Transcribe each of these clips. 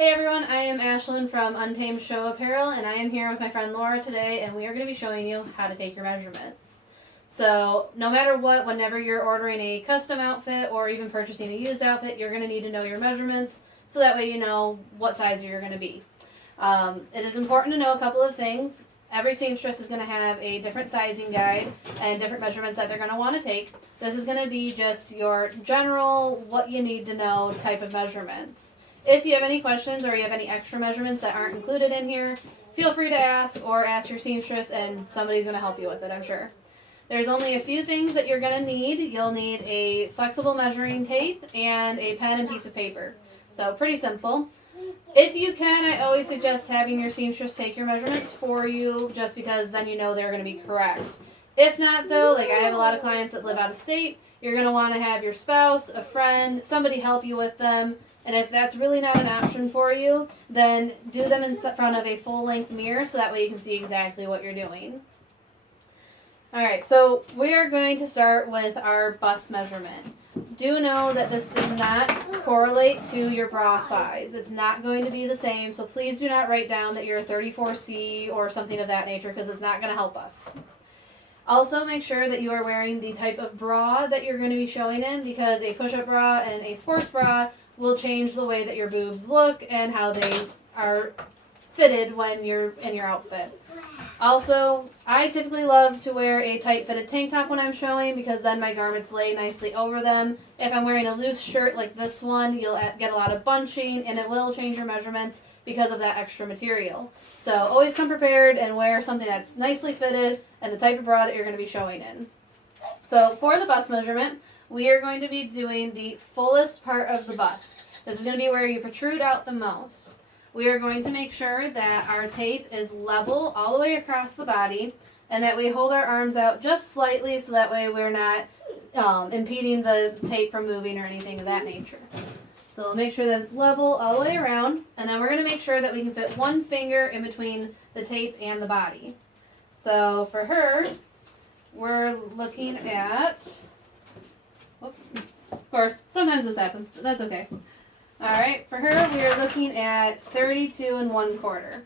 Hey everyone, I am Ashlyn from Untamed Show Apparel, and I am here with my friend Laura today, and we are going to be showing you how to take your measurements. So, no matter what, whenever you're ordering a custom outfit or even purchasing a used outfit, you're going to need to know your measurements, so that way you know what size you're going to be. It is important to know a couple of things. Every seamstress is going to have a different sizing guide and different measurements that they're going to want to take. This is going to be just your general, what you need to know type of measurements. If you have any questions or you have any extra measurements that aren't included in here, feel free to ask or ask your seamstress and somebody's going to help you with it, I'm sure. There's only a few things that you're going to need. You'll need a flexible measuring tape and a pen and piece of paper. So pretty simple. If you can, I always suggest having your seamstress take your measurements for you just because then you know they're going to be correct. If not though, like I have a lot of clients that live out of state, you're going to want to have your spouse, a friend, somebody help you with them. And if that's really not an option for you, then do them in front of a full-length mirror so that way you can see exactly what you're doing. Alright, so we are going to start with our bust measurement. Do know that this does not correlate to your bra size. It's not going to be the same, so please do not write down that you're a 34C or something of that nature because it's not going to help us. Also, make sure that you are wearing the type of bra that you're going to be showing in because a push-up bra and a sports bra will change the way that your boobs look and how they are fitted when you're in your outfit. Also, I typically love to wear a tight-fitted tank top when I'm showing because then my garments lay nicely over them. If I'm wearing a loose shirt like this one, you'll get a lot of bunching and it will change your measurements because of that extra material. So always come prepared and wear something that's nicely fitted and the type of bra that you're going to be showing in. So for the bust measurement, we are going to be doing the fullest part of the bust. This is going to be where you protrude out the most. We are going to make sure that our tape is level all the way across the body and that we hold our arms out just slightly so that way we're not impeding the tape from moving or anything of that nature. So we'll make sure that it's level all the way around, and then we're going to make sure that we can fit one finger in between the tape and the body. So for her, we're looking at... Whoops. Of course, sometimes this happens, but that's okay. Alright, for her, we are looking at 32 1/4.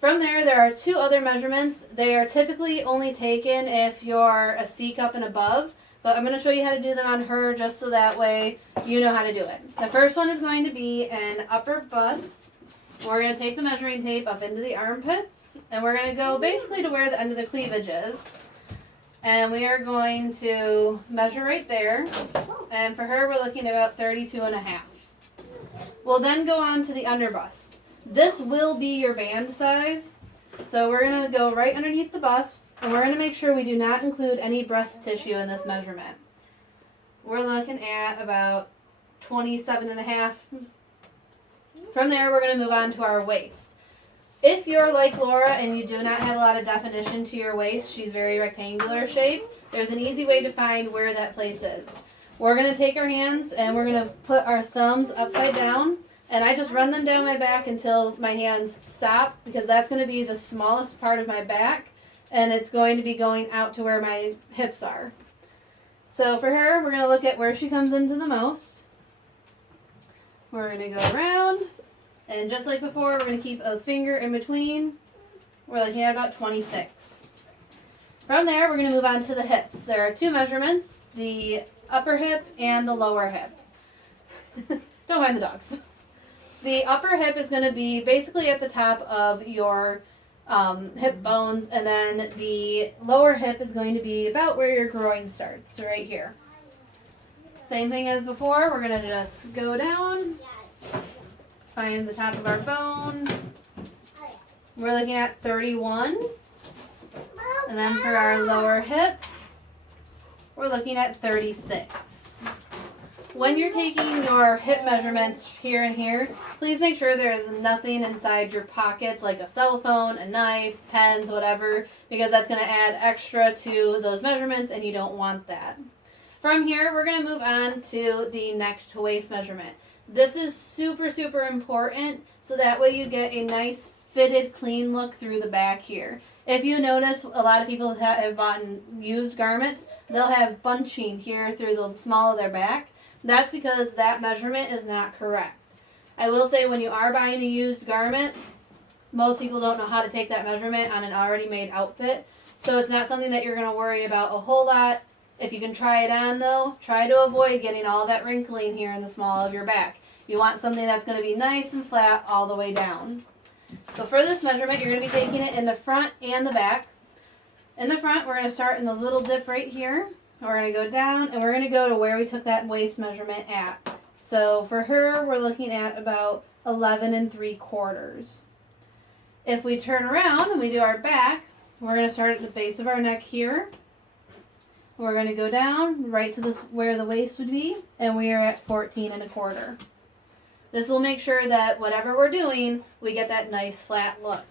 From there are two other measurements. They are typically only taken if you're a C cup and above, but I'm going to show you how to do them on her just so that way you know how to do it. The first one is going to be an upper bust. We're going to take the measuring tape up into the armpits, and we're going to go basically to where the end of the cleavage is. And we are going to measure right there. And for her, we're looking at about 32 1/2. We'll then go on to the underbust. This will be your band size. So we're going to go right underneath the bust. And we're going to make sure we do not include any breast tissue in this measurement. We're looking at about 27 1/2. From there, we're going to move on to our waist. If you're like Laura and you do not have a lot of definition to your waist, she's very rectangular shape, there's an easy way to find where that place is. We're going to take our hands and we're going to put our thumbs upside down, and I just run them down my back until my hands stop because that's going to be the smallest part of my back, and it's going to be going out to where my hips are. So for her, we're going to look at where she comes into the most. We're going to go around. And just like before, we're going to keep a finger in between. We're looking at about 26. From there, we're going to move on to the hips. There are two measurements, the upper hip and the lower hip. Don't mind the dogs. The upper hip is going to be basically at the top of your hip bones, and then the lower hip is going to be about where your groin starts, so right here. Same thing as before, we're going to just go down. Find the top of our bone. We're looking at 31. And then for our lower hip, we're looking at 36. When you're taking your hip measurements here and here, please make sure there is nothing inside your pockets like a cell phone, a knife, pens, whatever, because that's going to add extra to those measurements and you don't want that. From here, we're going to move on to the neck to waist measurement. This is super, super important so that way you get a nice fitted, clean look through the back here. If you notice, a lot of people that have bought used garments, they'll have bunching here through the small of their back. That's because that measurement is not correct. I will say when you are buying a used garment, most people don't know how to take that measurement on an already made outfit. So it's not something that you're going to worry about a whole lot. If you can try it on though, try to avoid getting all that wrinkling here in the small of your back. You want something that's going to be nice and flat all the way down. So for this measurement, you're going to be taking it in the front and the back. In the front, we're going to start in the little dip right here. We're going to go down and we're going to go to where we took that waist measurement at. So for her, we're looking at about 11 3/4. If we turn around and we do our back, we're going to start at the base of our neck here. We're going to go down right to this where the waist would be, and we are at 14 1/4. This will make sure that whatever we're doing, we get that nice flat look.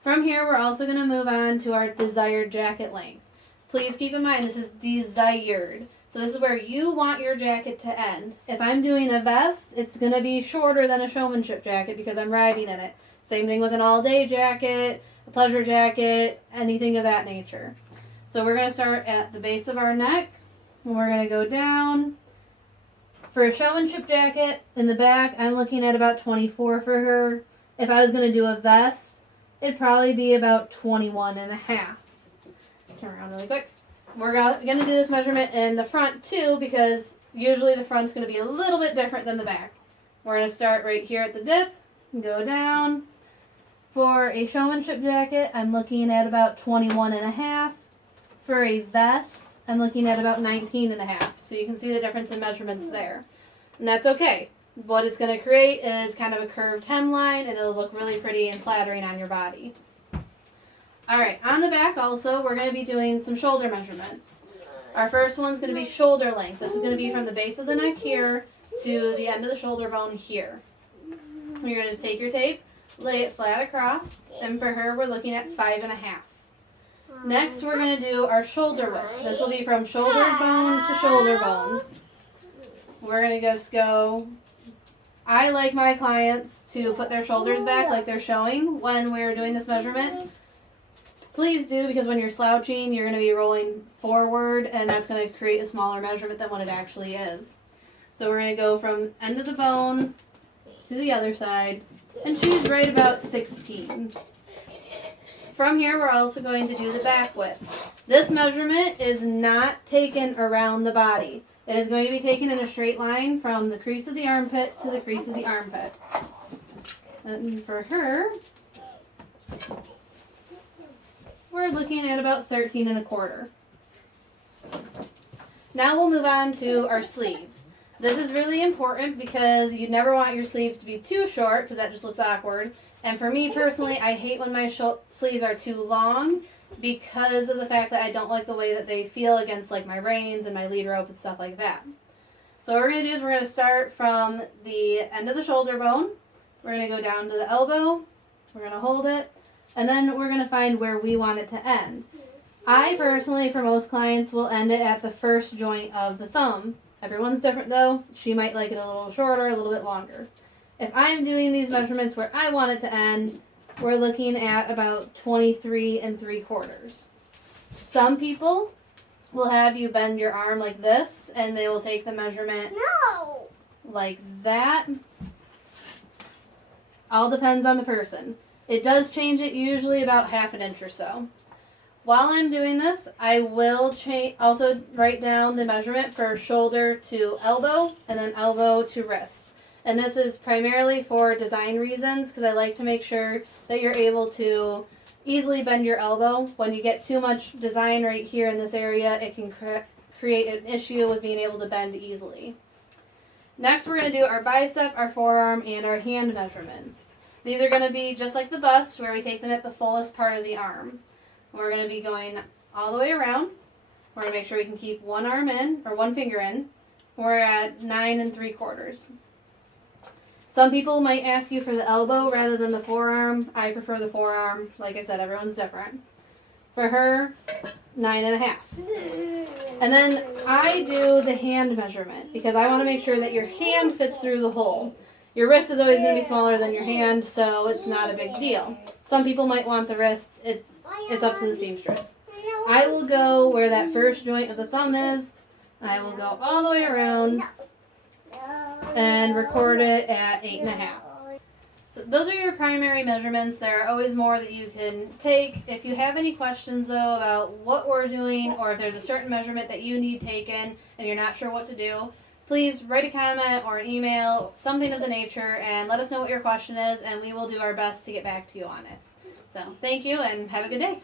From here, we're also going to move on to our desired jacket length. Please keep in mind this is desired. So this is where you want your jacket to end. If I'm doing a vest, it's going to be shorter than a showmanship jacket because I'm riding in it. Same thing with an all-day jacket, a pleasure jacket, anything of that nature. So we're going to start at the base of our neck, and we're going to go down. For a showmanship jacket, in the back, I'm looking at about 24 for her. If I was going to do a vest, it'd probably be about 21 1/2. Turn around really quick. We're going to do this measurement in the front too because usually the front's going to be a little bit different than the back. We're going to start right here at the dip and go down. For a showmanship jacket, I'm looking at about 21 1/2. For a vest, I'm looking at about 19 1/2. So you can see the difference in measurements there. And that's okay. What it's going to create is kind of a curved hemline, and it'll look really pretty and flattering on your body. Alright, on the back also, we're going to be doing some shoulder measurements. Our first one's going to be shoulder length. This is going to be from the base of the neck here to the end of the shoulder bone here. You're going to take your tape, lay it flat across, and for her, we're looking at 5 1/2. Next, we're going to do our shoulder width. This will be from shoulder bone to shoulder bone. We're going to just go... I like my clients to put their shoulders back like they're showing when we're doing this measurement. Please do, because when you're slouching, you're going to be rolling forward, and that's going to create a smaller measurement than what it actually is. So we're going to go from end of the bone to the other side, and she's right about 16. From here, we're also going to do the back width. This measurement is not taken around the body. It is going to be taken in a straight line from the crease of the armpit to the crease of the armpit. And for her, we're looking at about 13 1/4. Now we'll move on to our sleeve. This is really important because you never want your sleeves to be too short because that just looks awkward. And for me personally, I hate when my sleeves are too long because of the fact that I don't like the way that they feel against like my reins and my lead rope and stuff like that. So what we're going to do is we're going to start from the end of the shoulder bone. We're going to go down to the elbow. We're going to hold it. And then we're going to find where we want it to end. I personally, for most clients, will end it at the first joint of the thumb. Everyone's different though. She might like it a little shorter, a little bit longer. If I'm doing these measurements where I want it to end, we're looking at about 23 3/4. Some people will have you bend your arm like this, and they will take the measurement like that. All depends on the person. It does change it usually about 1/2 inch or so. While I'm doing this, I will also write down the measurement for shoulder to elbow and then elbow to wrist. And this is primarily for design reasons because I like to make sure that you're able to easily bend your elbow. When you get too much design right here in this area, it can create an issue with being able to bend easily. Next, we're going to do our bicep, our forearm, and our hand measurements. These are going to be just like the bust, where we take them at the fullest part of the arm. We're going to be going all the way around. We're going to make sure we can keep one arm in, or one finger in. We're at 9 3/4. Some people might ask you for the elbow rather than the forearm. I prefer the forearm. Like I said, everyone's different. For her, 9 1/2. And then I do the hand measurement because I want to make sure that your hand fits through the hole. Your wrist is always going to be smaller than your hand, so it's not a big deal. Some people might want the wrist. It's up to the seamstress. I will go where that first joint of the thumb is, and I will go all the way around. and record it at 8.5. So those are your primary measurements. There are always more that you can take. If you have any questions though about what we're doing, or if there's a certain measurement that you need taken and you're not sure what to do, please write a comment or an email, something of the nature, and let us know what your question is, and we will do our best to get back to you on it. So thank you and have a good day.